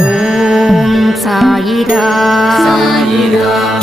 ஓம் சாயிரா. சாயிரா.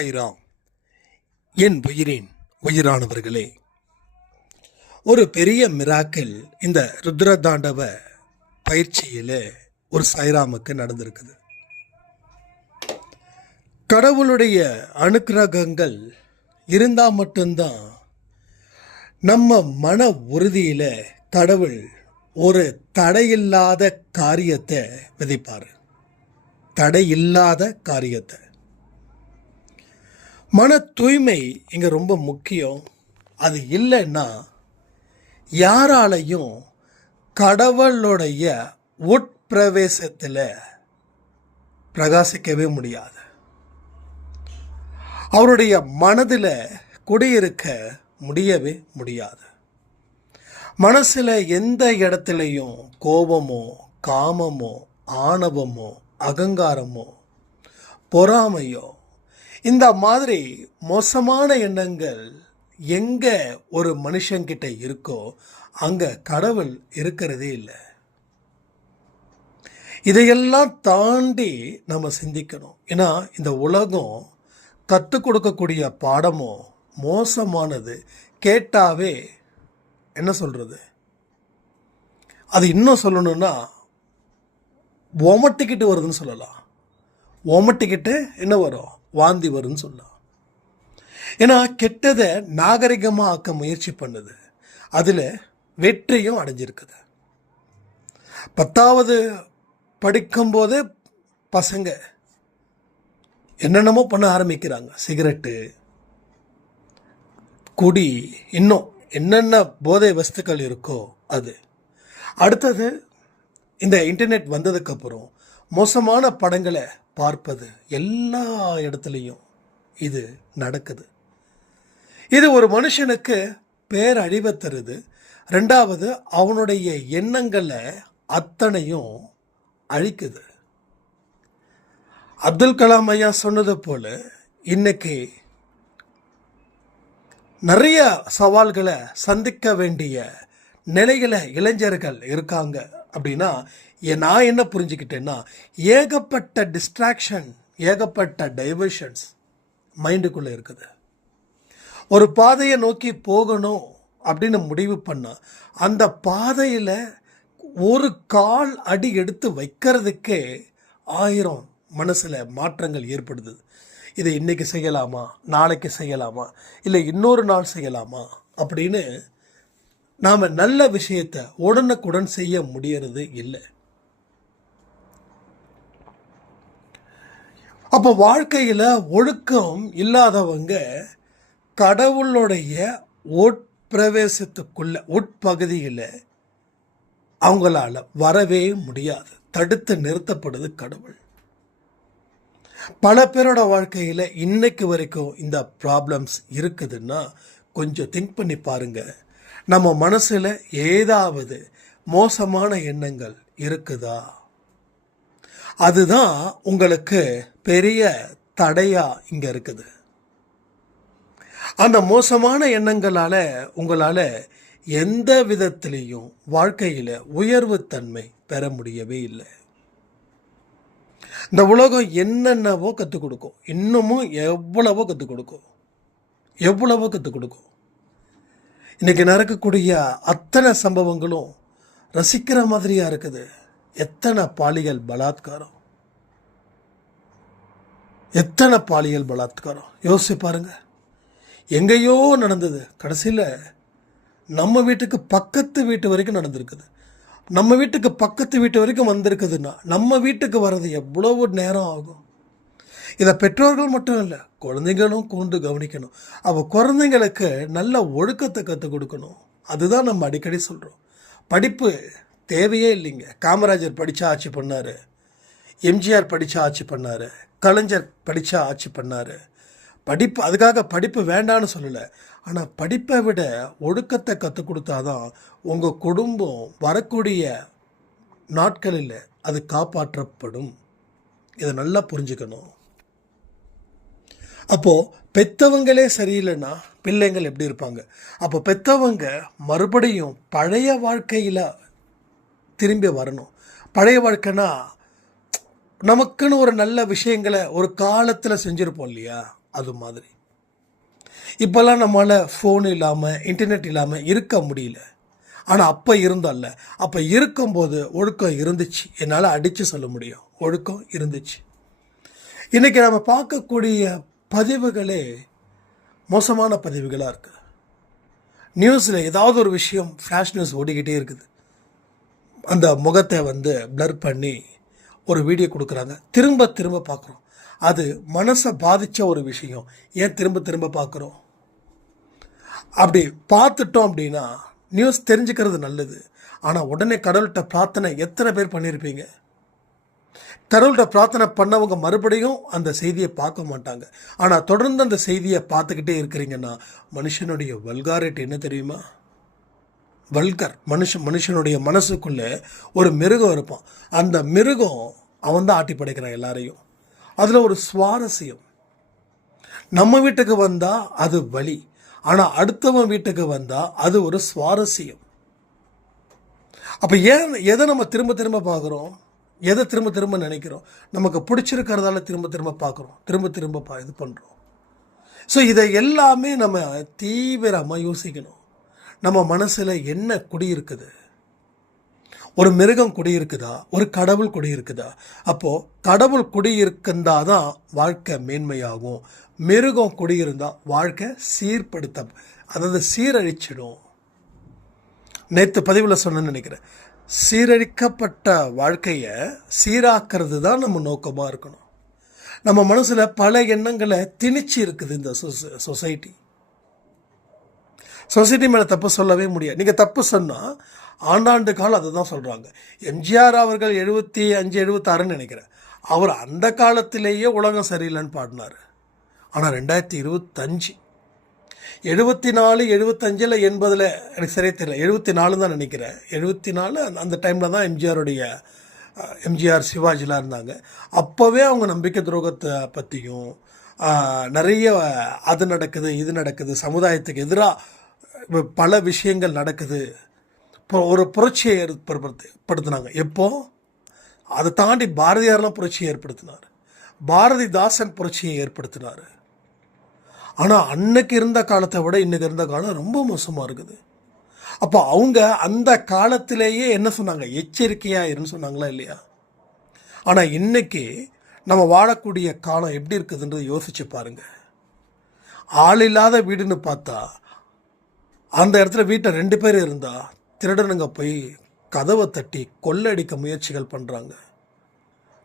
சைராம் என் உயிரின் உயிரானவர்களே ஒரு பெரிய மிராக்கிள் இந்த ருத்ரதாண்டவ பயிற்சியில் ஒரு சைராமுக்கு நடந்திருக்குது. கடவுளுடைய அனுக்கிரகங்கள் இருந்தால் மட்டும்தான் நம்ம மன உறுதியில் கடவுள் ஒரு தடையில்லாத காரியத்தை விதைப்பார். தடையில்லாத காரியத்தை. மன தூய்மை இங்கே ரொம்ப முக்கியம். அது இல்லைன்னா யாராலையும் கடவுளுடைய உட்பிரவேசத்தில் பிரகாசிக்கவே முடியாது. அவருடைய மனதில் குடியிருக்க முடியவே முடியாது. மனசில் எந்த இடத்துலையும் கோபமோ காமமோ ஆணவமோ அகங்காரமோ பொறாமையோ இந்த மாதிரி மோசமான எண்ணங்கள் எங்க ஒரு மனுஷங்கிட்ட இருக்கோ அங்க கடவுள் இருக்கிறதே இல்லை. இதையெல்லாம் தாண்டி நம்ம சிந்திக்கணும். ஏன்னா இந்த உலகம் கற்றுக் கொடுக்கக்கூடிய பாடமும் மோசமானது கேட்டாவே என்ன சொல்கிறது அது இன்னும் சொல்லணும்னா ஓமட்டிக்கிட்டு வருதுன்னு சொல்லலாம். ஓமட்டிக்கிட்டு என்ன வரும்? வாந்தி வரும்னு சொல்லலாம் ஏன்னா கெட்டதை நாகரிகமாக ஆக்க முயற்சி பண்ணுது. அதில் வெற்றியும் அடைஞ்சிருக்குது. பத்தாவது படிக்கும்போது பசங்க என்னென்னமோ பண்ண ஆரம்பிக்கிறாங்க. சிகரெட்டு குடி இன்னும் என்னென்ன போதை வஸ்துக்கள் இருக்கோ அது. அடுத்தது இந்த இன்டர்நெட் வந்ததுக்கப்புறம் மோசமான படங்களை பார்ப்பது எல்லா இடத்துலையும் இது நடக்குது. இது ஒரு மனுஷனுக்கு பேரழிவை தருது. ரெண்டாவது அவனுடைய எண்ணங்களை அத்தனையும் அழிக்குது. அப்துல் கலாம் ஐயா சொன்னது போல இன்னைக்கு நிறைய சவால்களை சந்திக்க வேண்டிய நிலையில இளைஞர்கள் இருக்காங்க அப்படின்னா நான் என்ன புரிஞ்சுக்கிட்டேன்னா ஏகப்பட்ட டிஸ்ட்ராக்ஷன் ஏகப்பட்ட டைவர்ஷன்ஸ் மைண்டுக்குள்ளே இருக்குது. ஒரு பாதையை நோக்கி போகணும் அப்படின்னு முடிவு பண்ணால் அந்த பாதையில் ஒரு கால் அடி எடுத்து வைக்கிறதுக்கே ஆயிரம் மனசில் மாற்றங்கள் ஏற்படுது. இதை இன்றைக்கி செய்யலாமா? நாளைக்கு செய்யலாமா? இல்லை இன்னொரு நாள் செய்யலாமா? அப்படின்னு நாம் நல்ல விஷயத்தை உடனுக்குடன் செய்ய முடியறது இல்லை. அப்போ வாழ்க்கையில் ஒழுக்கம் இல்லாதவங்க கடவுளுடைய உட்பிரவேசத்துக்குள்ள உட்பகுதியில் அவங்களால வரவே முடியாது. தடுத்து நிறுத்தப்படுது கடவுள். பல பேரோட வாழ்க்கையில் இன்னைக்கு வரைக்கும் இந்த ப்ராப்ளம்ஸ் இருக்குதுன்னா கொஞ்சம் திங்க் பண்ணி பாருங்க. நம்ம மனசில் ஏதாவது மோசமான எண்ணங்கள் இருக்குதா? அதுதான் உங்களுக்கு பெரிய தடையாக இங்கே இருக்குது. அந்த மோசமான எண்ணங்களால் உங்களால் எந்த விதத்திலையும் வாழ்க்கையில் உயர்வு தன்மை பெற முடியவே இல்லை. இந்த உலகம் என்னென்னவோ கற்றுக் கொடுக்கும். இன்னமும் எவ்வளவோ கற்றுக் கொடுக்கும். எவ்வளவோ கற்றுக் கொடுக்கும். இன்றைக்கி நடக்கக்கூடிய அத்தனை சம்பவங்களும் ரசிக்கிற மாதிரியாக இருக்குது. எத்தனை பாலியல் பலாத்காரம். எத்தனை பாலியல் பலாத்காரம்? யோசிச்சு பாருங்க. எங்கேயோ நடந்தது. கடைசியில் நம்ம வீட்டுக்கு பக்கத்து வீட்டு வரைக்கும் நடந்திருக்குது. நம்ம வீட்டுக்கு பக்கத்து வீட்டு வரைக்கும் வந்திருக்குதுன்னா நம்ம வீட்டுக்கு வர்றது எவ்வளவு நேரம் ஆகும்? இதை பெற்றோர்கள் மட்டும் இல்லை குழந்தைங்களும் கூண்டு கவனிக்கணும். அப்போ குழந்தைங்களுக்கு நல்ல ஒழுக்கத்தை கற்றுக் கொடுக்கணும். அதுதான் நம்ம அடிக்கடி சொல்கிறோம் படிப்பு தேவையே இல்லைங்க. காமராஜர் படித்தா ஆட்சி பண்ணார். எம்ஜிஆர் படித்தா ஆட்சி பண்ணார். கலைஞர் படித்தா ஆட்சி பண்ணார். படிப்பு அதுக்காக படிப்பு வேண்டான்னு சொல்லலை. ஆனால் படிப்பை விட ஒழுக்கத்தை கற்றுக் கொடுத்தாதான் உங்கள் குடும்பம் வரக்கூடிய நாட்களில் அது காப்பாற்றப்படும். இதை நல்லா புரிஞ்சுக்கணும். அப்போது பெத்தவங்களே சரியில்லைன்னா பிள்ளைங்கள் எப்படி இருப்பாங்க? அப்போ பெத்தவங்க மறுபடியும் பழைய வாழ்க்கையில் திரும்பி வரணும். பழைய வாழ்க்கைனா நமக்குன்னு ஒரு நல்ல விஷயங்களை ஒரு காலத்தில் செஞ்சுருப்போம் இல்லையா? அது மாதிரி. இப்போல்லாம் நம்மளால் ஃபோன் இல்லாமல் இன்டர்நெட் இல்லாமல் இருக்க முடியல. ஆனால் அப்போ இருந்தோம்ல அப்போ இருக்கும்போது ஒழுக்கம் இருந்துச்சு. என்னால் அடித்து சொல்ல முடியும். ஒழுக்கம் இருந்துச்சு. இன்றைக்கி நம்ம பார்க்கக்கூடிய பதிவுகளே மோசமான பதிவுகளாக இருக்குது நியூஸில் ஏதாவது ஒரு விஷயம் ஃப்ளாஷ் நியூஸ் ஓடிக்கிட்டே இருக்குது. அந்த முகத்தை வந்து ப்ளர் பண்ணி ஒரு வீடியோ கொடுக்குறாங்க. திரும்ப திரும்ப பார்க்குறோம். அது மனசை பாதித்த ஒரு விஷயம். ஏன் திரும்ப திரும்ப பார்க்குறோம்? அப்படி பார்த்துட்டோம் அப்படின்னா நியூஸ் தெரிஞ்சுக்கிறது நல்லது. ஆனால் உடனே கடவுள்கிட்ட பிரார்த்தனை எத்தனை பேர் பண்ணியிருப்பீங்க? கடவுள்கிட்ட பிரார்த்தனை பண்ணவங்க மறுபடியும் அந்த செய்தியை பார்க்க மாட்டாங்க. ஆனால் தொடர்ந்து அந்த செய்தியை பார்த்துக்கிட்டே இருக்கிறீங்கன்னா மனுஷனுடைய வல்காரிட்டி என்ன தெரியுமா? வல்கர் மனுஷன் மனுஷனுடைய மனசுக்குள்ளே ஒரு மிருகம் இருப்பான். அந்த மிருகம் அவன் தான் ஆட்டி படைக்கிறான் எல்லாரையும். அதில் ஒரு சுவாரஸ்யம். நம்ம வீட்டுக்கு வந்தால் அது வலி ஆனால் அடுத்தவன் வீட்டுக்கு வந்தால் அது ஒரு சுவாரஸ்யம். அப்போ ஏன் எதை நம்ம திரும்ப திரும்ப பார்க்குறோம்? எதை திரும்ப திரும்ப நினைக்கிறோம்? நமக்கு பிடிச்சிருக்கிறதால திரும்ப திரும்ப பார்க்குறோம். திரும்ப திரும்ப பா இது பண்ணுறோம் ஸோ இதை எல்லாமே நம்ம தீவிரமாக யோசிக்கணும். நம்ம மனசில் என்ன குடியிருக்குது? ஒரு மிருகம் குடியிருக்குதா? ஒரு கடவுள் குடியிருக்குதா? அப்போது கடவுள் குடியிருக்குந்தா தான் வாழ்க்கை மேன்மையாகும். மிருகம் குடியிருந்தால் வாழ்க்கை சீர்படுத்த அதாவது சீரழிச்சிடும். நேற்று பதிவில் சொன்னேன்னு நினைக்கிறேன். சீரழிக்கப்பட்ட வாழ்க்கையை சீராக்கிறது தான் நம்ம நோக்கமாக இருக்கணும். நம்ம மனசில் பல எண்ணங்களை திணிச்சு இருக்குது இந்த சொசைட்டி. சொசைட்டி மேலே தப்பு சொல்லவே முடியாது. நீங்கள் தப்பு சொன்னால் ஆண்டாண்டு காலம் அதை தான் சொல்கிறாங்க எம்ஜிஆர் அவர்கள் எழுபத்தி அஞ்சு எழுபத்தாறுன்னு நினைக்கிறேன். அவர் அந்த காலத்திலேயே உலகம் சரியில்லைன்னு பாடினார். ஆனால் ரெண்டாயிரத்தி இருபத்தஞ்சு எழுபத்தி நாலு எழுபத்தஞ்சில் எண்பதில் எனக்கு சரியாக தெரியல எழுபத்தி நாலு தான் நினைக்கிறேன். எழுபத்தி நாலு அந்த- டைமில் தான் எம்ஜிஆருடைய எம்ஜிஆர் சிவாஜிலாம் இருந்தாங்க. அப்போவே அவங்க நம்பிக்கை துரோகத்தை பற்றியும் நிறைய அது நடக்குது இது நடக்குது சமுதாயத்துக்கு எதிராக பல விஷயங்கள் நடக்குது. ஒரு புரட்சியை ஏற்படுத்து படுத்தினாங்க எப்போ? அதை தாண்டி பாரதியார்லாம் புரட்சியை ஏற்படுத்தினார். பாரதிதாசன் புரட்சியை ஏற்படுத்தினார். ஆனால் அன்னைக்கு இருந்த காலத்தை விட இன்றைக்கி இருந்த காலம் ரொம்ப மோசமாக இருக்குது. அப்போ அவங்க அந்த காலத்திலேயே என்ன சொன்னாங்க? எச்சரிக்கையாக இருன்னு சொன்னாங்களா இல்லையா? ஆனால் இன்றைக்கி நம்ம வாழக்கூடிய காலம் எப்படி இருக்குதுன்றது யோசிச்சு பாருங்கள் ஆள் இல்லாத வீடுன்னு பார்த்தா அந்த இடத்துல வீட்டில் ரெண்டு பேர் இருந்தால் திருடனுங்க போய் கதவை தட்டி கொள்ளடிக்க முயற்சிகள் பண்ணுறாங்க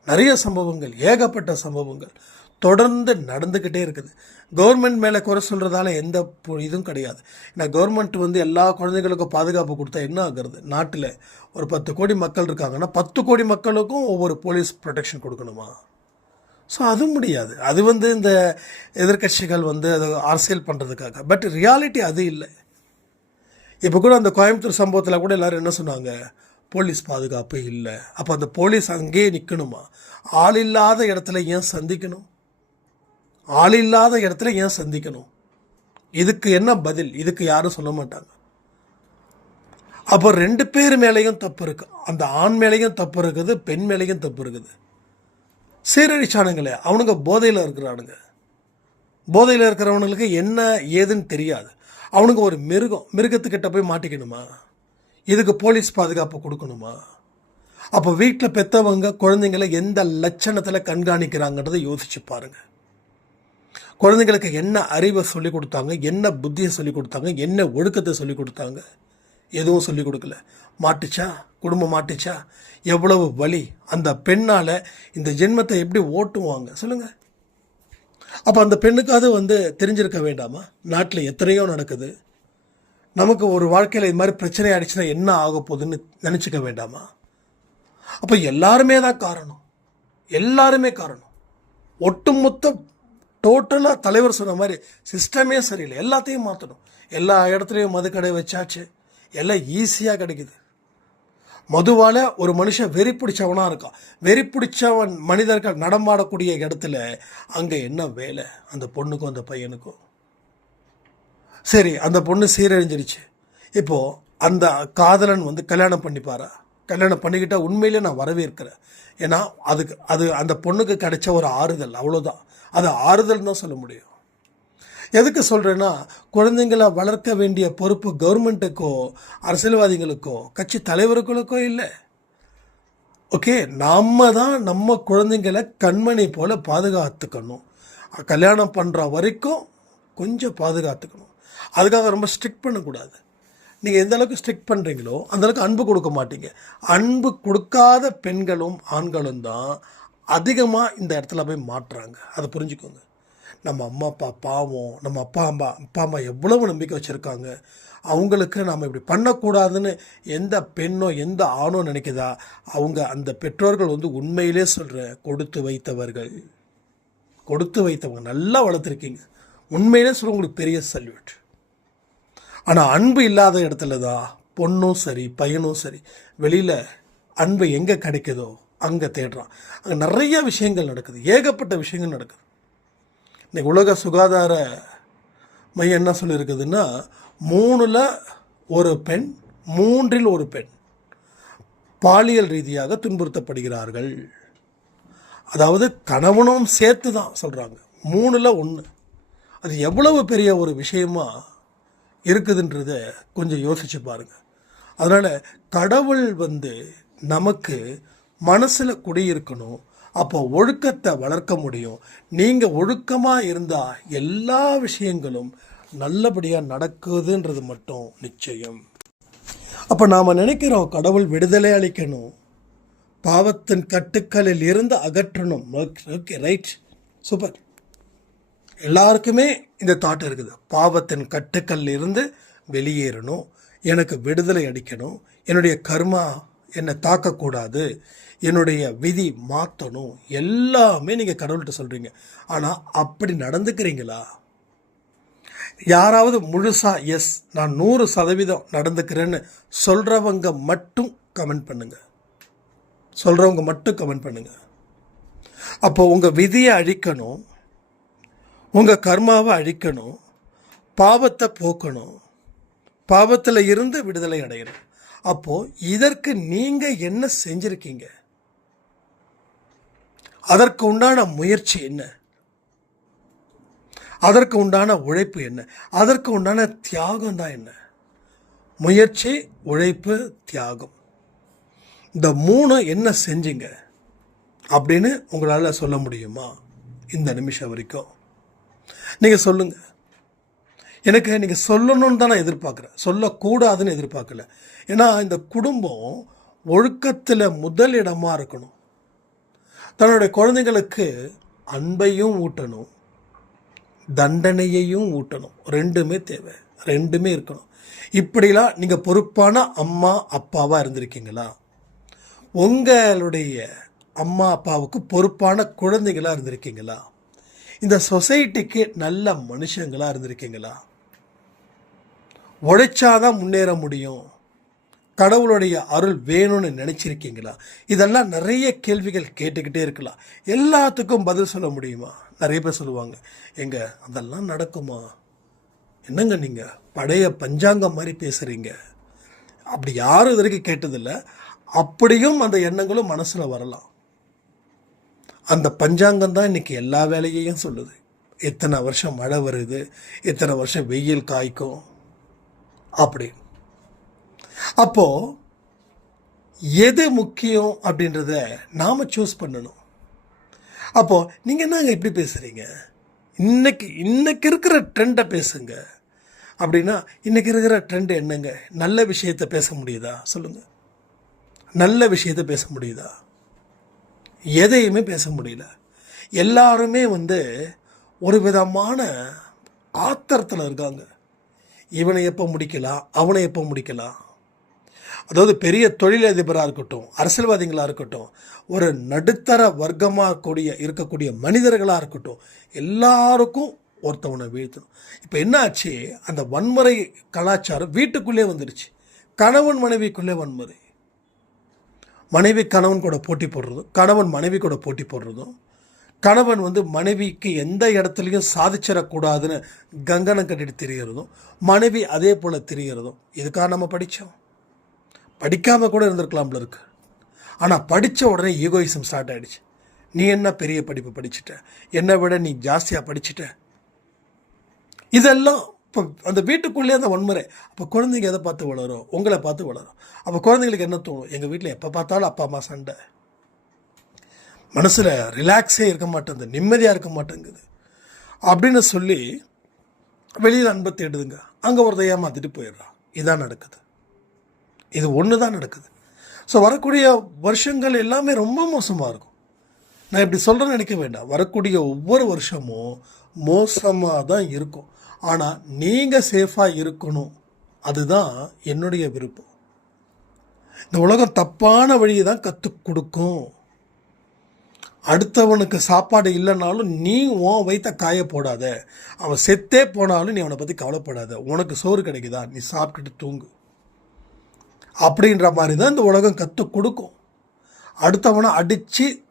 நிறைய சம்பவங்கள் ஏகப்பட்ட சம்பவங்கள் தொடர்ந்து நடந்துக்கிட்டே இருக்குது. கவர்மெண்ட் மேலே குறை சொல்கிறதால எந்த இதுவும் கிடையாது. ஏன்னா கவர்மெண்ட் வந்து எல்லா குழந்தைங்களுக்கும் பாதுகாப்பு கொடுத்தா என்ன ஆகுறது? நாட்டில் ஒரு பத்து கோடி மக்கள் இருக்காங்கன்னா பத்து கோடி மக்களுக்கும் ஒவ்வொரு போலீஸ் ப்ரொடெக்ஷன் கொடுக்கணுமா? ஸோ அதுவும் முடியாது. அது வந்து இந்த எதிர்க்கட்சிகள் வந்து அதை அரசியல் பண்ணுறதுக்காக பட் ரியாலிட்டி அது இல்லை. இப்போ கூட அந்த கோயம்புத்தூர் சம்பவத்தில் கூட எல்லோரும் என்ன சொன்னாங்க? போலீஸ் பாதுகாப்பு இல்லை. அப்போ அந்த போலீஸ் அங்கேயே நிற்கணுமா ஆள் இல்லாத இடத்துல ஏன் சந்திக்கணும்? ஆள் இல்லாத இடத்துல ஏன் சந்திக்கணும்? இதுக்கு என்ன பதில்? இதுக்கு யாரும் சொல்ல மாட்டாங்க. அப்போ ரெண்டு பேர் மேலேயும் தப்பு இருக்கு. அந்த ஆண் மேலேயும் தப்பு இருக்குது பெண் மேலேயும் தப்பு இருக்குது. சீரழிச்சானுங்களே அவனுங்க போதையில் இருக்கிறானுங்க. போதையில் இருக்கிறவனுங்களுக்கு என்ன ஏதுன்னு தெரியாது. அவனுங்க ஒரு மிருகம் மிருகத்துக்கிட்ட போய் மாட்டிக்கணுமா? இதுக்கு போலீஸ் பாதுகாப்பு கொடுக்கணுமா? அப்போ வீட்டில் பெற்றவங்க குழந்தைங்களை எந்த லட்சணத்தில் கண்காணிக்கிறாங்கன்றதை யோசிச்சு பாருங்க. குழந்தைங்களுக்கு என்ன அறிவை சொல்லிக் கொடுத்தாங்க என்ன புத்தியை சொல்லிக் கொடுத்தாங்க என்ன ஒழுக்கத்தை சொல்லிக் கொடுத்தாங்க? எதுவும் சொல்லி கொடுக்கல. மாட்டுச்சா? குடும்பம் மாட்டுச்சா? எவ்வளவு வலி? அந்த பெண்ணால் இந்த ஜென்மத்தை எப்படி ஓட்டுவாங்க? சொல்லுங்கள் அப்போ அந்த பெண்ணுக்காவது வந்து தெரிஞ்சிருக்க வேண்டாமா? நாட்டில் எத்தனையோ நடக்குது. நமக்கு ஒரு வாழ்க்கையில் இது மாதிரி பிரச்சனை ஆயிடுச்சுன்னா என்ன ஆக போகுதுன்னு நினச்சிக்க வேண்டாமா? அப்போ எல்லாருமே தான் காரணம். எல்லாருமே காரணம். ஒட்டுமொத்த டோட்டலாக தலைவர் சொன்ன மாதிரி சிஸ்டமே சரியில்லை. எல்லாத்தையும் மாற்றணும் எல்லா இடத்துலையும் மதுக்கடை வச்சாச்சு. எல்லாம் ஈஸியாக கிடைக்குது. மதுவால் ஒரு மனுஷன் வெறி பிடிச்சவனாக இருக்கான். வெறி பிடிச்சவன் மனிதர்கள் நடமாடக்கூடிய இடத்துல அங்கே என்ன வேலை? அந்த பொண்ணுக்கும் அந்த பையனுக்கும். சரி அந்த பொண்ணு சீரழிஞ்சிருச்சு. இப்போது அந்த காதலன் வந்து கல்யாணம் பண்ணிப்பாரா? கல்யாணம் பண்ணிக்கிட்டால் உண்மையிலே நான் வரவேற்கிறேன். ஏன்னா அதுக்கு அது அந்த பொண்ணுக்கு கிடைச்ச ஒரு ஆறுதல் அவ்வளோதான் அது ஆறுதல் தான் சொல்ல முடியும். எதுக்கு சொல்கிறேன்னா குழந்தைங்களை வளர்க்க வேண்டிய பொறுப்பு கவர்மெண்ட்டுக்கோ அரசியல்வாதிகளுக்கோ கட்சி தலைவர்களுக்கோ இல்லை. ஓகே நாம் தான் நம்ம குழந்தைங்களை கண்மணி போல் பாதுகாத்துக்கணும். கல்யாணம் பண்ணுற வரைக்கும் கொஞ்சம் பாதுகாத்துக்கணும். அதுக்காக ரொம்ப ஸ்ட்ரிக்ட் பண்ணக்கூடாது. நீங்கள் எந்த அளவுக்கு ஸ்ட்ரிக்ட் பண்ணுறீங்களோ அந்தளவுக்கு அன்பு கொடுக்க மாட்டீங்க. அன்பு கொடுக்காத பெண்களும் ஆண்களும் தான் அதிகமாக இந்த இடத்துல போய் மாட்டுறாங்க. அதை புரிஞ்சுக்கோங்க. நம்ம அம்மா அப்பா பாவம் நம்ம அப்பா அம்மா அப்பா அம்மா எவ்வளவு நம்பிக்கை வச்சுருக்காங்க. அவங்களுக்கு நாம் இப்படி பண்ணக்கூடாதுன்னு எந்த பெண்ணோ எந்த ஆணோ நினைக்குதா? அவங்க அந்த பெற்றோர்கள் வந்து உண்மையிலே சொல்கிற கொடுத்து வைத்தவர்கள். கொடுத்து வைத்தவங்க நல்லா வளர்த்துருக்கீங்க. உண்மையிலே சொல்ல உங்களுக்கு பெரிய சல்யூட் ஆனால் அன்பு இல்லாத இடத்துல தான் பொண்ணும் சரி பையனும் சரி வெளியில் அன்பு எங்கே கிடைக்குதோ அங்கே தேடுறான். அங்கே நிறைய விஷயங்கள் நடக்குது. ஏகப்பட்ட விஷயங்கள் நடக்குது. இன்னைக்கு உலக சுகாதார மையம் என்ன சொல்லியிருக்குதுன்னா மூணில் ஒரு பெண் மூன்றில் ஒரு பெண் பாலியல் ரீதியாக துன்புறுத்தப்படுகிறார்கள். அதாவது கணவனும் சேர்த்து தான் சொல்கிறாங்க மூணில் ஒன்று அது எவ்வளவு பெரிய ஒரு விஷயமா இருக்குதுன்றத கொஞ்சம் யோசிச்சு பாருங்கள் அதனால் கடவுள் வந்து நமக்கு மனசில் குடியிருக்கணும் அப்போ ஒழுக்கத்தை வளர்க்க முடியும். நீங்கள் ஒழுக்கமாக இருந்தால் எல்லா விஷயங்களும் நல்லபடியாக நடக்குதுன்றது மட்டும் நிச்சயம். அப்போ நாம் நினைக்கிறோம் கடவுள் விடுதலை அளிக்கணும். பாவத்தின் கட்டுக்களில் இருந்து அகற்றணும். ஓகே ரைட் சூப்பர் எல்லாருக்குமே இந்த தாட் இருக்குது. பாவத்தின் கட்டுக்கள் இருந்து வெளியேறணும். எனக்கு விடுதலை அடிக்கணும் என்னுடைய கர்மா என்னை தாக்கக்கூடாது. என்னுடைய விதி மாற்றணும் எல்லாமே நீங்கள் கடவுள்கிட்ட சொல்கிறீங்க ஆனால் அப்படி நடந்துக்கிறீங்களா? யாராவது முழுசாக எஸ் நான் நூறு சதவீதம் நடந்துக்கிறேன்னு சொல்கிறவங்க மட்டும் கமெண்ட் பண்ணுங்கள் சொல்கிறவங்க மட்டும் கமெண்ட் பண்ணுங்கள் அப்போ உங்கள் விதியை அழிக்கணும். உங்கள் கர்மாவை அழிக்கணும். பாவத்தை போக்கணும். பாவத்தில் இருந்து விடுதலை அடையணும். அப்போது இதற்கு நீங்கள் என்ன செஞ்சுருக்கீங்க? அதற்கு உண்டான முயற்சி என்ன? அதற்கு உண்டான உழைப்பு என்ன? அதற்கு உண்டான தியாகம் தான் என்ன? முயற்சி உழைப்பு தியாகம். இந்த மூணு என்ன செஞ்சீங்க? அப்படின்னு உங்களால் சொல்ல முடியுமா? இந்த நிமிஷம் வரைக்கும். நீங்கள் சொல்லுங்கள் எனக்கு நீங்கள் சொல்லணும்னு தான் நான் எதிர்பார்க்குறேன். சொல்லக்கூடாதுன்னு எதிர்பார்க்கல. ஏன்னா இந்த குடும்பம் ஒழுக்கத்தில் முதல் இடமாக இருக்கணும். தன்னுடைய குழந்தைங்களுக்கு அன்பையும் ஊட்டணும். தண்டனையையும் ஊட்டணும். ரெண்டுமே தேவை. ரெண்டுமே இருக்கணும். இப்படிலாம் நீங்கள் பொறுப்பான அம்மா அப்பாவாக இருந்திருக்கீங்களா? உங்களுடைய அம்மா அப்பாவுக்கு பொறுப்பான குழந்தைகளாக இருந்திருக்கீங்களா? இந்த சொசைட்டிக்கு நல்ல மனுஷங்களாக இருந்திருக்கீங்களா? உழைச்சாதான் முன்னேற முடியும். கடவுளுடைய அருள் வேணும்னு நினச்சிருக்கீங்களா? இதெல்லாம் நிறைய கேள்விகள் கேட்டுக்கிட்டே இருக்கலாம். எல்லாத்துக்கும் பதில் சொல்ல முடியுமா? நிறைய பேர் சொல்லுவாங்க எங்க அதெல்லாம் நடக்குமா? என்னங்க நீங்கள் பழைய பஞ்சாங்கம் மாதிரி பேசுகிறீங்க அப்படி யாரும் இது வரைக்கும் கேட்டதில்லை. அப்படியும் அந்த எண்ணங்களும் மனசில் வரலாம். அந்த பஞ்சாங்கம் தான் இன்னைக்கு எல்லா வேலையையும் சொல்லுது. எத்தனை வருஷம் மழை வருது எத்தனை வருஷம் வெயில் காய்க்கும் அப்படி. அப்போது எது முக்கியம் அப்படின்றத நாம் சூஸ் பண்ணணும். அப்போது நீங்கள் என்னங்க இப்படி பேசுகிறீங்க இன்னைக்கு இன்னைக்கு இருக்கிற ட்ரெண்டை பேசுங்க. அப்படின்னா இன்னைக்கு இருக்கிற ட்ரெண்ட் என்னங்க? நல்ல விஷயத்தை பேச முடியுதா? சொல்லுங்கள் நல்ல விஷயத்தை பேச முடியுதா? எதையுமே பேச முடியல. எல்லாருமே வந்து ஒரு விதமான ஆத்திரத்தில் இருக்காங்க. இவனை எப்போ முடிக்கலாம்? அவனை எப்போ முடிக்கலாம்? அதாவது பெரிய தொழிலதிபராக இருக்கட்டும் அரசியல்வாதிகளாக இருக்கட்டும் ஒரு நடுத்தர வர்க்கமாக கூடிய இருக்கக்கூடிய மனிதர்களாக இருக்கட்டும் எல்லாருக்கும் ஒருத்தவனை வீழ்த்தணும். இப்போ என்னாச்சு? அந்த வன்முறை கலாச்சாரம் வீட்டுக்குள்ளே வந்துடுச்சு. கணவன் மனைவிக்குள்ளே வன்முறை. மனைவி கணவன் கூட போட்டி போடுறதும் கணவன் மனைவி கூட போட்டி போடுறதும் கணவன் வந்து மனைவிக்கு எந்த இடத்துலையும் சாதிச்சிடக்கூடாதுன்னு கங்கணம் கட்டிட்டு திரிகிறதும் மனைவி அதே போல் திரிகிறதும் இதுக்காக நம்ம படித்தோம் படிக்காமல் கூட இருந்திருக்கலாம்ல இருக்கு. ஆனால் படித்த உடனே ஈகோயிசம் ஸ்டார்ட் ஆயிடுச்சு. நீ என்ன பெரிய படிப்பு படிச்சுட்ட? என்னை விட நீ ஜாஸ்தியாக படிச்சுட்ட? இதெல்லாம் இப்போ அந்த வீட்டுக்குள்ளே அந்த வன்முறை. அப்போ குழந்தைங்க எதை பார்த்து வளரும்? உங்களை பார்த்து வளரும். அப்போ குழந்தைங்களுக்கு என்ன தோணும்? எங்கள் வீட்டில் எப்போ பார்த்தாலும் அப்பா அம்மா சண்டை. மனசில் ரிலாக்ஸே இருக்க மாட்டேங்குது நிம்மதியாக இருக்க மாட்டேங்குது. அப்படின்னு சொல்லி வெளியில் அன்பை தேடுதுங்க. அங்கே ஒருத்த ஏமாத்திட்டு போயிடுறான். இதான் நடக்குது. இது ஒன்று தான் நடக்குது. ஸோ வரக்கூடிய வருஷங்கள் எல்லாமே ரொம்ப மோசமாக இருக்கும். நான் இப்படி சொல்கிறேன்னு நினைக்க வேண்டாம். வரக்கூடிய ஒவ்வொரு வருஷமும் மோசமாக தான் இருக்கும். ஆனால் நீங்கள் சேஃபாக இருக்கணும். அதுதான் என்னுடைய விருப்பம். இந்த உலகம் தப்பான வழியை தான் கற்றுக் கொடுக்கும். அடுத்தவனுக்கு சாப்பாடு இல்லைனாலும் நீ உன் வைத்த காய போடாத. அவன் செத்தே போனாலும் நீ அவனை பற்றி கவலைப்படாத. உனக்கு சோறு கிடைக்குதா? நீ சாப்பிட்டுட்டு தூங்கு. அப்படின்ற மாதிரி தான் இந்த உலகம் கற்றுக் கொடுக்கும். அடுத்தவனை அடித்து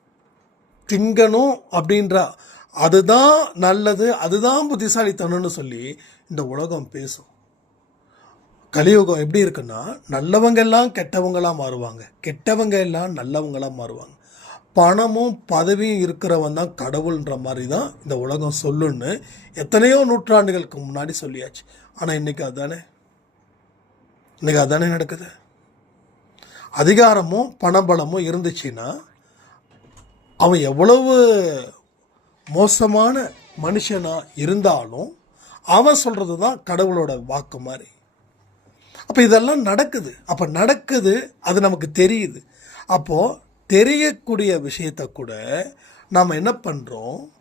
திங்கணும் அப்படின்ற அதுதான் நல்லது அதுதான் புத்திசாலித்தனம்னு சொல்லி இந்த உலகம் பேசும். கலியுகம் எப்படி இருக்குன்னா நல்லவங்க எல்லாம் கெட்டவங்களாக மாறுவாங்க. கெட்டவங்க எல்லாம் நல்லவங்களாக மாறுவாங்க. பணமும் பதவியும் இருக்கிறவன் தான் கடவுள்ன்ற மாதிரி தான் இந்த உலகம் சொல்லுன்னு எத்தனையோ நூற்றாண்டுகளுக்கு முன்னாடி சொல்லியாச்சு. ஆனால் இன்னைக்கு அதானே? இன்னைக்கு அதானே நடக்குது? அதிகாரமும் பணபலமும் இருந்துச்சுன்னா அவன் எவ்வளவு மோசமான மனுஷனாக இருந்தாலும் அவன் சொல்கிறது தான் கடவுளோட வாக்கு மாதிரி. அப்போ இதெல்லாம் நடக்குது. அப்போ நடக்குது அது நமக்கு தெரியுது. அப்போது தெரியக்கூடிய விஷயத்தை கூட நாம் என்ன பண்ணுறோம்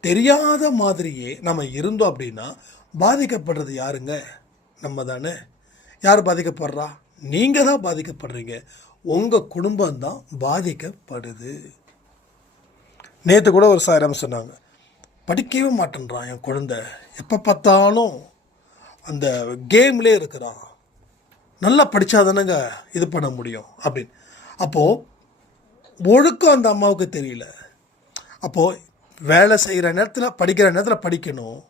தெரியாத மாதிரியே நம்ம இருந்தோம் அப்படின்னா பாதிக்கப்படுறது யாருங்க? நம்ம தானே யார் பாதிக்கப்படுறா? நீங்கள் தான் பாதிக்கப்படுறீங்க. உங்கள் குடும்பம் தான் பாதிக்கப்படுது. நேற்று கூட ஒரு சாரம் சொன்னாங்க? படிக்கவே மாட்டேன்றான் என் குழந்தை. எப்போ பார்த்தாலும் அந்த கேம்லே இருக்கிறான். நல்லா படித்தா தானேங்க இது பண்ண முடியும்? அப்படின்னு. அப்போது ஒழுக்கம் அந்த அம்மாவுக்கு தெரியல. அப்போது வேலை செய்கிற நேரத்தில் படிக்கிற நேரத்தில் படிக்கணும்.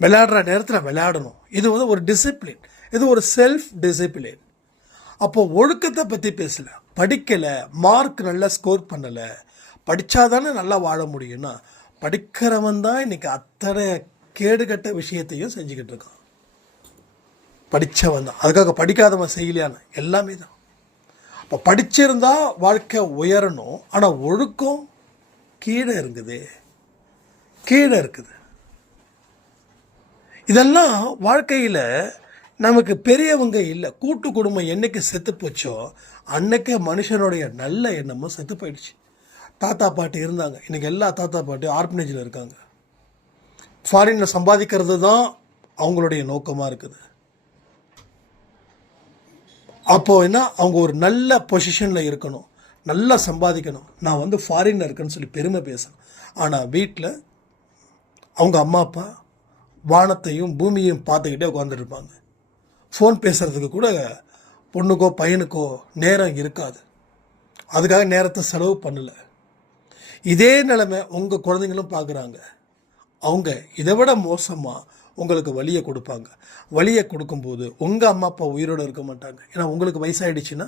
விளையாடுற நேரத்தில் விளையாடணும். இது வந்து ஒரு டிசிப்ளின் இது ஒரு செல்ஃப் டிசிப்ளின் அப்போது ஒழுக்கத்தை பற்றி பேசலை. படிக்கலை. மார்க் நல்லா ஸ்கோர் பண்ணலை. படித்தாதானே நல்லா வாழ முடியும்னா படிக்கிறவன் தான் இன்றைக்கி அத்தனை கேடுகட்ட விஷயத்தையும் செஞ்சுக்கிட்டு இருக்கான். படித்தவன் தான். அதுக்காக படிக்காதவன் செய்யலையான எல்லாமே தான். இப்போ படிச்சிருந்தா வாழ்க்கை உயரணும் ஆனால் ஒழுக்கம் கீழே இருக்குது. கீழே இருக்குது. இதெல்லாம் வாழ்க்கையில் நமக்கு பெரியவங்க இல்லை கூட்டு குடும்பம் என்னைக்கு செத்து போச்சோ அன்னைக்கே மனுஷனுடைய நல்ல எண்ணமும் செத்து போயிடுச்சு. தாத்தா பாட்டி இருந்தாங்க. இன்றைக்கி எல்லா தாத்தா பாட்டி ஆர்பனேஜில் இருக்காங்க. ஃபாரினில் சம்பாதிக்கிறது தான் அவங்களுடைய நோக்கமாக இருக்குது. அப்போது என்ன? அவங்க ஒரு நல்ல பொசிஷனில் இருக்கணும். நல்லா சம்பாதிக்கணும். நான் வந்து ஃபாரினில் இருக்கேன்னு சொல்லி பெருமை பேசணும். ஆனால் வீட்டில் அவங்க அம்மா அப்பா வானத்தையும் பூமியையும் பார்த்துக்கிட்டே உட்காந்துருப்பாங்க ஃபோன் பேசுகிறதுக்கு கூட பொண்ணுக்கோ பையனுக்கோ நேரம் இருக்காது. அதுக்காக நேரத்தை செலவு பண்ணலை. இதே நிலைமை உங்கள் குழந்தைங்களும் பார்க்குறாங்க. அவங்க இதை விட மோசமாக உங்களுக்கு வலியை கொடுப்பாங்க. வலியை கொடுக்கும்போது உங்கள் அம்மா அப்பா உயிரோடு இருக்க மாட்டாங்க. ஏன்னா உங்களுக்கு வயசாகிடுச்சுன்னா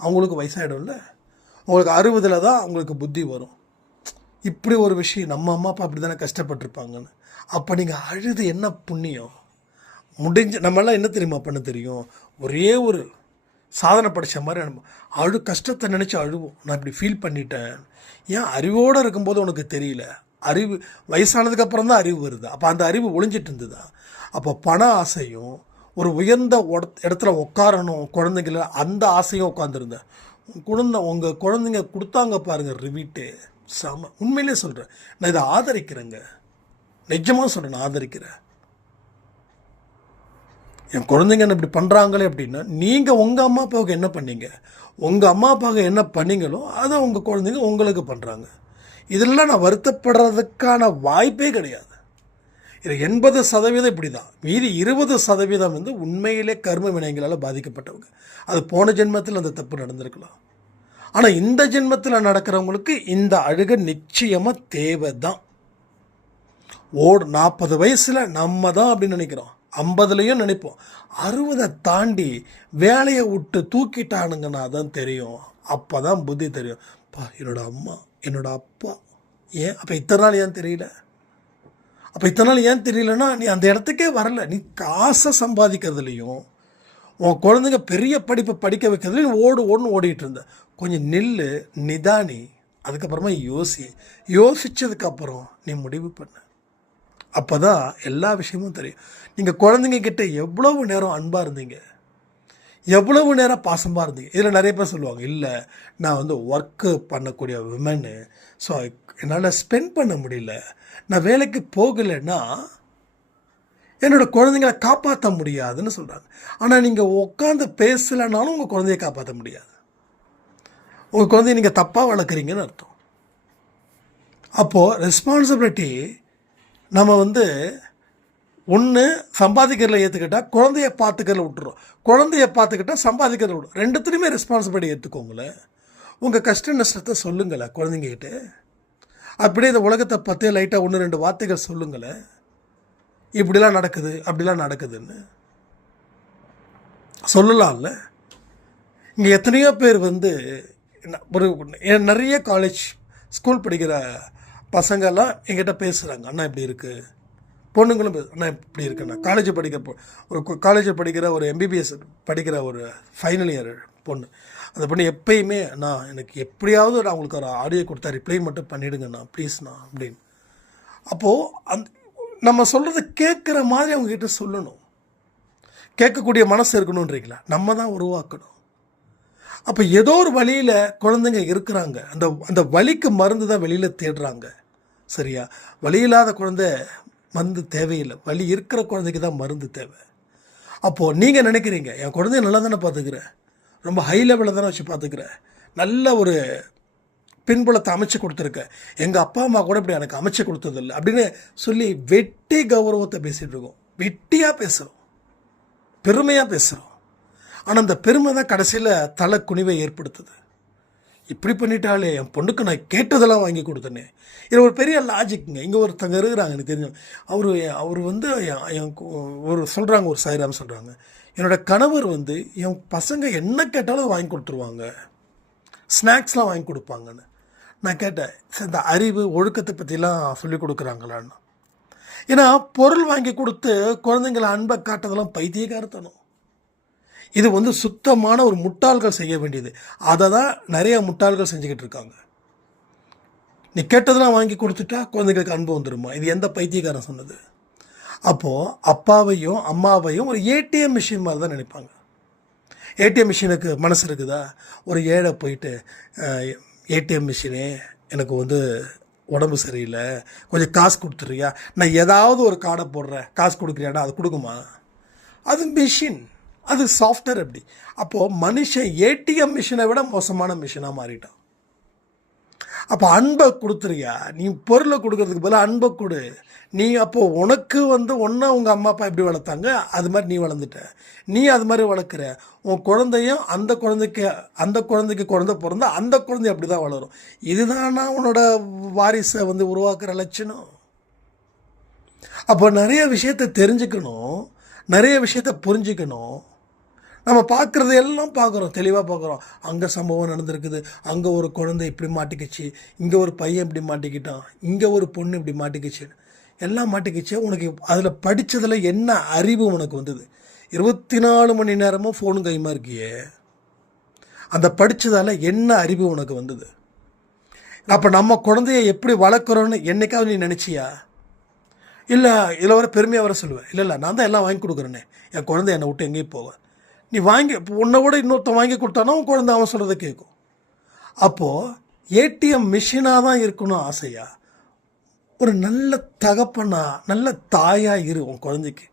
அவங்களுக்கு வயசாயிடும்ல. உங்களுக்கு அறுபதில் தான் அவங்களுக்கு புத்தி வரும். இப்படி ஒரு விஷயம் நம்ம அம்மா அப்பா அப்படி தானே கஷ்டப்பட்டிருப்பாங்கன்னு. அப்போ நீங்கள் அழுது என்ன புண்ணியம்? முடிஞ்ச நம்மளாம் என்ன தெரியுமா பண்ண தெரியும்? ஒரே ஒரு சாதனை படித்த மாதிரி நம்ம அழு கஷ்டத்தை நினச்சி அழுவோம். நான் இப்படி ஃபீல் பண்ணிட்டேன். ஏன் அறிவோடு இருக்கும்போது உனக்கு தெரியல? அறிவு வயசானதுக்கு அப்புறம் தான் அறிவு வருது. அப்போ அந்த அறிவு ஒளிஞ்சிட்டு இருந்ததா? அப்போ பண ஆசையும் ஒரு உயர்ந்த இடத்துல உட்காரணும் குழந்தைங்கள அந்த ஆசையும் உட்காந்துருந்தேன் குழந்த உங்கள் குழந்தைங்க கொடுத்தாங்க பாருங்க ரிவீட்டு செம. உண்மையிலே சொல்கிறேன் நான் இதை ஆதரிக்கிறேங்க. நிஜமாக சொல்கிறேன் நான் ஆதரிக்கிறேன். என் குழந்தைங்க என்ன இப்படி பண்ணுறாங்களே அப்படின்னா நீங்கள் உங்கள் அம்மா அப்பாவுக்கு என்ன பண்ணீங்க? உங்கள் அம்மா அப்பாவுக்கு என்ன பண்ணீங்களோ அதை உங்கள் குழந்தைங்க உங்களுக்கு பண்ணுறாங்க இதெல்லாம் நான் வருத்தப்படுறதுக்கான வாய்ப்பே கிடையாது. இது எண்பது சதவீதம் இப்படி தான் மீதி இருபது சதவீதம் வந்து உண்மையிலே கர்ம வினைகளால் பாதிக்கப்பட்டவங்க. அது போன ஜென்மத்தில் அந்த தப்பு நடந்திருக்கலாம். ஆனால் இந்த ஜென்மத்தில் நடக்கிறவங்களுக்கு இந்த அழுகை நிச்சயமாக தேவை தான் ஓடு நாற்பது வயசில் நம்ம தான் அப்படின்னு நினைக்கிறோம். ஐம்பதுலேயும் நினைப்போம். அறுபதை தாண்டி வேலையை விட்டு தூக்கிட்டானுங்கன்னா தான் தெரியும். அப்போ தான் புத்தி தெரியும். பா என்னோட அம்மா. என்னோட அப்பா. ஏன்? அப்போ இத்தனை நாள் ஏன் தெரியல? அப்போ இத்தனை நாள் ஏன் தெரியலன்னா நீ அந்த இடத்துக்கே வரல. நீ காசை சம்பாதிக்கிறதுலையும் உன் குழந்தைங்க பெரிய படிப்பை படிக்க வைக்கிறதுலையும் ஓடு ஓடுன்னு ஓடிட்டு இருந்த கொஞ்சம் நில்லு நிதானி அதுக்கப்புறமா யோசி. யோசித்ததுக்கப்புறம் நீ முடிவு பண்ண. அப்போ தான் எல்லா விஷயமும் தெரியும். நீங்கள் குழந்தைங்க கிட்டே எவ்வளவு நேரம் அன்பாக இருந்தீங்க? எவ்வளவு நேரம் பாசமாக இருந்தீங்க இதில் நிறைய பேர் சொல்லுவாங்க இல்லை நான் வந்து ஒர்க்கு பண்ணக்கூடிய விமனு ஸோ என்னால் ஸ்பெண்ட் பண்ண முடியல. நான் வேலைக்கு போகலைன்னா என்னோட குழந்தைங்களை காப்பாற்ற முடியாதுன்னு சொல்கிறாங்க ஆனால் நீங்கள் உட்காந்து பேசலைனாலும் உங்கள் குழந்தைய காப்பாற்ற முடியாது. உங்கள் குழந்தைய நீங்கள் தப்பாக வளர்க்குறீங்கன்னு அர்த்தம். அப்போது ரெஸ்பான்சிபிலிட்டி நம்ம வந்து ஒன்று சம்பாதிக்கிறதுல ஏற்றுக்கிட்டா குழந்தைய பார்த்துக்கிறதுல விட்டுறோம் குழந்தைய பார்த்துக்கிட்டா சம்பாதிக்கிறதுல விடும் ரெண்டுத்துலையுமே ரெஸ்பான்சிபிலிட்டி ஏற்றுக்கோங்களேன் உங்கள் கஷ்ட நஷ்டத்தை சொல்லுங்களேன் குழந்தைங்ககிட்ட. அப்படியே இந்த உலகத்தை பற்றி லைட்டாக ஒன்று ரெண்டு வார்த்தைகள் சொல்லுங்களேன். இப்படிலாம் நடக்குது அப்படிலாம் நடக்குதுன்னு. சொல்லலாம்ல. இங்கே எத்தனையோ பேர் வந்து என்ன- ஒரு நிறைய காலேஜ் ஸ்கூல் படிக்கிற பசங்கள்லாம் எங்கிட்ட பேசுகிறாங்க அண்ணா இப்படி இருக்குது பொண்ணுங்களும் நான் அண்ணா இப்படி இருக்கேண்ணா. காலேஜ் படிக்கிற ஒரு காலேஜ் படிக்கிற ஒரு எம்பிபிஎஸ் படிக்கிற ஒரு ஃபைனல் இயர் பொண்ணு. அந்த பொண்ணு எப்பயுமே அண்ணா எனக்கு எப்படியாவது நான் உங்களுக்கு ஒரு ஆடியோ கொடுத்தா ரிப்ளை மட்டும் பண்ணிவிடுங்கண்ணா ப்ளீஸ்ண்ணா அப்படின்னு. அப்போது அந் நம்ம சொல்கிறத கேட்குற மாதிரி அவங்கக்கிட்ட சொல்லணும். கேட்கக்கூடிய மனசு இருக்கணுன்றீங்களா நம்ம தான் உருவாக்கணும். அப்போ ஏதோ ஒரு வழியில் குழந்தைங்க இருக்கிறாங்க. அந்த அந்த வழிக்கு மருந்து தான் வெளியில் தேடுறாங்க. சரியா? வழி இல்லாத குழந்தை மருந்து தேவையில்லை. வலி இருக்கிற குழந்தைக்கு தான் மருந்து தேவை. அப்போது நீங்கள் நினைக்கிறீங்க என் குழந்தைய நல்லா தானே பார்த்துக்கிறேன் ரொம்ப ஹை லெவலில் தானே வச்சு பார்த்துக்கிறேன் நல்ல ஒரு பின்புலத்தை அமைச்சு கொடுத்துருக்கேன் எங்கள் அப்பா அம்மா கூட இப்படி எனக்கு அமைச்சு கொடுத்ததில்லை. அப்படின்னு சொல்லி வெட்டி கௌரவத்தை பேசிகிட்டு இருக்கோம். வெட்டியாக பேசுகிறோம் பெருமையாக பேசுகிறோம் ஆனால் அந்த பெருமை தான் கடைசியில் தலை குனிவை ஏற்படுத்துது. இப்படி பண்ணிட்டாலே என் பொண்ணுக்கு நான் கேட்டதெல்லாம் வாங்கி கொடுத்தேனே. இது ஒரு பெரிய லாஜிக்குங்க இங்கே ஒருத்தங்க இருக்கிறாங்க எனக்கு தெரியும் அவர் அவர் வந்து என் கு- ஒரு சொல்கிறாங்க ஒரு சாய்ராம் சொல்கிறாங்க என்னோடய கணவர் வந்து என் பசங்க என்ன கேட்டாலும் வாங்கி கொடுத்துருவாங்க. ஸ்நாக்ஸ்லாம் வாங்கி கொடுப்பாங்கன்னு. நான் கேட்டேன் இந்த அறிவு ஒழுக்கத்தை பற்றிலாம் சொல்லி கொடுக்குறாங்களான்னு? ஏன்னா பொருள் வாங்கி கொடுத்து குழந்தைங்களை அன்பை காட்டுறதெல்லாம் பைத்தியக்காரத்தனம். இது வந்து சுத்தமான ஒரு முட்டாள்கள் செய்ய வேண்டியது. அதை தான் நிறைய முட்டாள்கள் செஞ்சுக்கிட்டு இருக்காங்க. நீ கேட்டதெல்லாம் வாங்கி கொடுத்துட்டா குழந்தைங்களுக்கு அன்பு வந்துருமா? இது எந்த பைத்தியக்காரன் சொன்னது? அப்போது அப்பாவையும் அம்மாவையும் ஒரு ஏடிஎம் மிஷின் மாதிரி தான் நினைப்பாங்க. ஏடிஎம் மிஷினுக்கு மனசு இருக்குதா? ஒரு ஏழை போயிட்டு ஏடிஎம் மிஷினே எனக்கு வந்து உடம்பு சரியில்லை. கொஞ்சம் காசு கொடுத்துறியா நான் ஏதாவது ஒரு கார்டை போடுறேன். காசு கொடுக்குறியாடா அது கொடுக்குமா? அது மிஷின். அது சாஃப்ட்வேர் அப்படி அப்போது மனுஷன் ஏடிஎம் மிஷினை விட மோசமான மிஷினாக மாறிட்டான். அப்போ அன்பை கொடுத்துறியா நீ பொருளை கொடுக்கறதுக்கு பதிலாக அன்பை கொடு. நீ அப்போது உனக்கு வந்து ஒன்றா உங்கள் அம்மா அப்பா எப்படி வளர்த்தாங்க? அது மாதிரி நீ வளர்ந்துட்ட. நீ அது மாதிரி வளர்க்குற. உன் குழந்தையும் அந்த குழந்தைக்கு அந்த குழந்தைக்கு குழந்தை பிறந்தா அந்த குழந்தை அப்படி தான் வளரும். இதுதானா உன்னோட வாரிசை வந்து உருவாக்குற லட்சணம்? அப்போ நிறைய விஷயத்தை தெரிஞ்சுக்கணும். நிறைய விஷயத்தை புரிஞ்சுக்கணும். நம்ம பார்க்குறது எல்லாம் பார்க்குறோம் தெளிவாக பார்க்குறோம். அங்கே சம்பவம் நடந்திருக்குது. அங்கே ஒரு குழந்தை இப்படி மாட்டிக்கிச்சு. இங்கே ஒரு பையன் இப்படி மாட்டிக்கிட்டான். இங்கே ஒரு பொண்ணு இப்படி மாட்டிக்கிச்சு. எல்லாம் மாட்டிக்கிச்சு. உனக்கு அதில் படித்ததில் என்ன அறிவு உனக்கு வந்தது? இருபத்தி நாலு மணி நேரமும் ஃபோனு கைமா இருக்கியே? அந்த படித்ததால் என்ன அறிவு உனக்கு வந்தது? அப்போ நம்ம குழந்தைய எப்படி வளர்க்குறோன்னு என்னைக்காவது நீ நினச்சியா? இல்லை இதில் வர பெருமையாக வர சொல்லுவேன் இல்லை இல்லை நான் தான் எல்லாம் வாங்கி கொடுக்குறேனே. என் குழந்தை என்னை விட்டு எங்கேயும் போவேன் நீ வாங்கி உன்னை விட இன்னொருத்தன் வாங்கி கொடுத்தானா உன் குழந்தை அவன் சொல்கிறத கேட்கும் அப்போது ஏடிஎம் மிஷினாக தான் இருக்கணும் ஆசையா? ஒரு நல்ல தகப்பனா நல்ல தாயாக இரு உன் குழந்தைக்கு.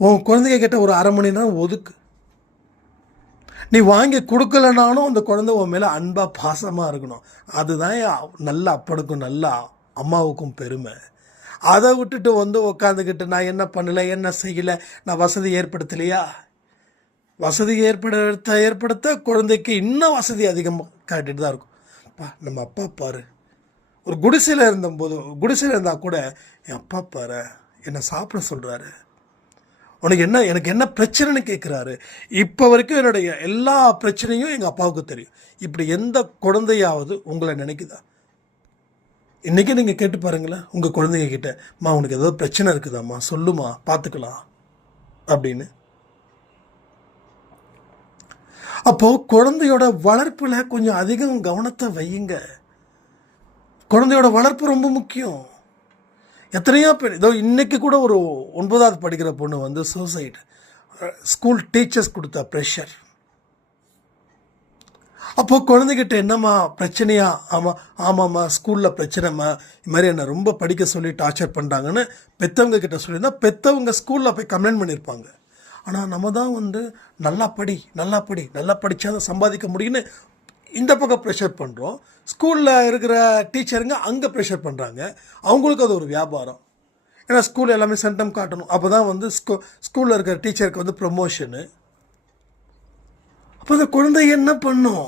உன் குழந்தைங்க கிட்ட ஒரு அரை மணி நேரம் ஒதுக்கு. நீ வாங்கி கொடுக்கலனாலும் அந்த குழந்தை உன் மேலே அன்பாக பாசமாக இருக்கணும். அதுதான் நல்ல அப்பனுக்கும் நல்ல அம்மாவுக்கும் பெருமை. அதை விட்டுட்டு வந்து உக்காந்துக்கிட்டு நான் என்ன பண்ணலை என்ன செய்யலை நான் வசதி ஏற்படுத்தலையா? வசதி ஏற்படுத்த ஏற்படுத்த குழந்தைக்கு இன்னும் வசதி அதிகமாக காட்டிட்டு தான் இருக்கும். அப்பா நம்ம அப்பா பாரு. ஒரு குடிசையில் இருந்தபோது குடிசையில் இருந்தால் கூட என் அப்பா பாரு என்னை சாப்பிட சொல்கிறாரு உனக்கு என்ன எனக்கு என்ன பிரச்சனைன்னு கேட்குறாரு இப்போ வரைக்கும் என்னுடைய எல்லா பிரச்சனையும் எங்கள் அப்பாவுக்கு தெரியும். இப்படி எந்த குழந்தையாவது உங்களை நினைக்குதா? இன்றைக்கி நீங்கள் கேட்டு பாருங்களேன் உங்கள் குழந்தைங்க கிட்ட மா உனக்கு ஏதாவது பிரச்சனை இருக்குதாம்மா? சொல்லுமா பார்த்துக்கலாம் அப்படின்னு அப்போது குழந்தையோட வளர்ப்பில் கொஞ்சம் அதிகம் கவனத்தை வையுங்க. குழந்தையோட வளர்ப்பு ரொம்ப முக்கியம். எத்தனையோ பேர் இதோ இன்றைக்கி கூட ஒரு ஒன்பதாவது படிக்கிற பொண்ணு வந்து சூசைடு ஸ்கூல் டீச்சர்ஸ் கொடுத்த ப்ரெஷர் அப்போது குழந்தைகிட்ட என்னம்மா பிரச்சனையா? ஆமாம் ஆமாம்மா ஸ்கூலில் பிரச்சனைம்மா. இது மாதிரி என்னை ரொம்ப படிக்க சொல்லி டார்ச்சர் பண்ணுறாங்கன்னு பெற்றவங்க கிட்ட சொல்லியிருந்தால் பெற்றவங்க ஸ்கூலில் போய் கம்ப்ளைண்ட் பண்ணியிருப்பாங்க. ஆனால் நம்ம தான் வந்து நல்லா படி நல்லா படி நல்லா படித்தா தான் சம்பாதிக்க முடியும்னு இந்த பக்கம் ப்ரெஷர் பண்ணுறோம் ஸ்கூலில் இருக்கிற டீச்சருங்க அங்கே ப்ரெஷர் பண்ணுறாங்க அவங்களுக்கு அது ஒரு வியாபாரம். ஏன்னா ஸ்கூல் எல்லாமே சென்டம் காட்டணும். அப்போ தான் வந்து ஸ்கூ ஸ்கூலில் இருக்கிற டீச்சருக்கு வந்து ப்ரொமோஷனு அப்போ அந்த குழந்தை என்ன பண்ணும்?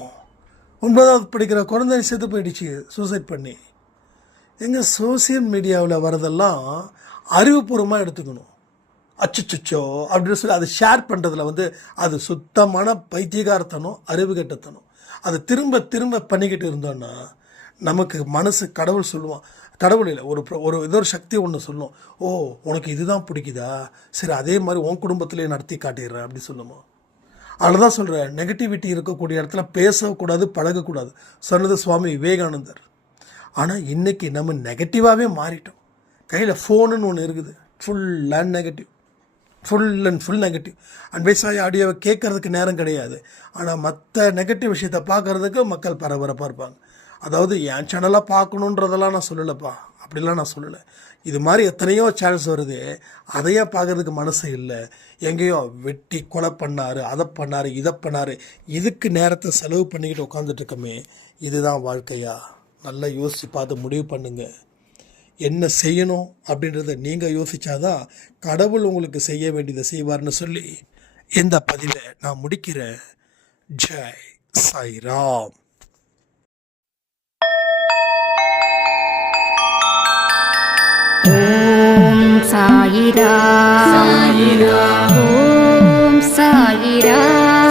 ஒன்பதாவது படிக்கிற குழந்தை செத்து போயிடுச்சு சூசைட் பண்ணி. எங்கள் சோசியல் மீடியாவில் வரதெல்லாம் அறிவுபூர்வமாக எடுத்துக்கணும். அச்சுச்சுச்சோ அப்படின்னு சொல்லி அதை ஷேர் பண்ணுறதுல வந்து அது சுத்தமான பைத்தியகாரத்தனம் அறிவுகட்டத்தனம். அதை திரும்ப திரும்ப பண்ணிக்கிட்டு இருந்தோன்னா நமக்கு மனசு கடவுள் சொல்லுவான். கடவுள் இல்லை ஒரு ஒரு ஏதோ ஒரு சக்தி ஒன்று சொல்லும். ஓ உனக்கு இதுதான் பிடிக்குதா? சரி அதே மாதிரி உன் குடும்பத்திலே நடத்தி காட்டிடுறேன் அப்படி சொல்லுமா? தான் சொல்கிறேன் நெகட்டிவிட்டி இருக்கக்கூடிய இடத்துல பேசக்கூடாது பழகக்கூடாது. சொன்னது சுவாமி விவேகானந்தர். ஆனால் இன்றைக்கி நம்ம நெகட்டிவாகவே மாறிட்டோம். கையில் ஃபோனுன்னு ஒன்று இருக்குது. Full and negative full and full negative and விவசாய ஆடியோவை கேட்கறதுக்கு நேரம் கிடையாது. ஆனால் மற்ற நெகட்டிவ் விஷயத்தை பார்க்குறதுக்கு மக்கள் பரபரப்பாக இருப்பாங்க. அதாவது என் சேனலாக பார்க்கணுன்றதெல்லாம் நான் சொல்லலைப்பா. அப்படிலாம் நான் சொல்லலை. இது மாதிரி எத்தனையோ சேனல்ஸ் வருது. அதையே பார்க்கறதுக்கு மனசு இல்லை. எங்கேயோ வெட்டி கொலை பண்ணார் அதை பண்ணார் இதை பண்ணார். இதுக்கு நேரத்தை செலவு பண்ணிக்கிட்டு உட்காந்துட்டு இருக்கமே. இதுதான் வாழ்க்கையா? நல்லா யோசித்து பார்த்து முடிவு பண்ணுங்கள் என்ன செய்யணும் அப்படின்றத நீங்கள் யோசிச்சாதான் கடவுள் உங்களுக்கு செய்ய வேண்டியதை செய்வார்னு சொல்லி இந்த பதிவை நான் முடிக்கிறேன் ஜெய் சாய்ராம். ஓம் சாயிரா சாயிரா ஓம் சாயிரா சாயிரா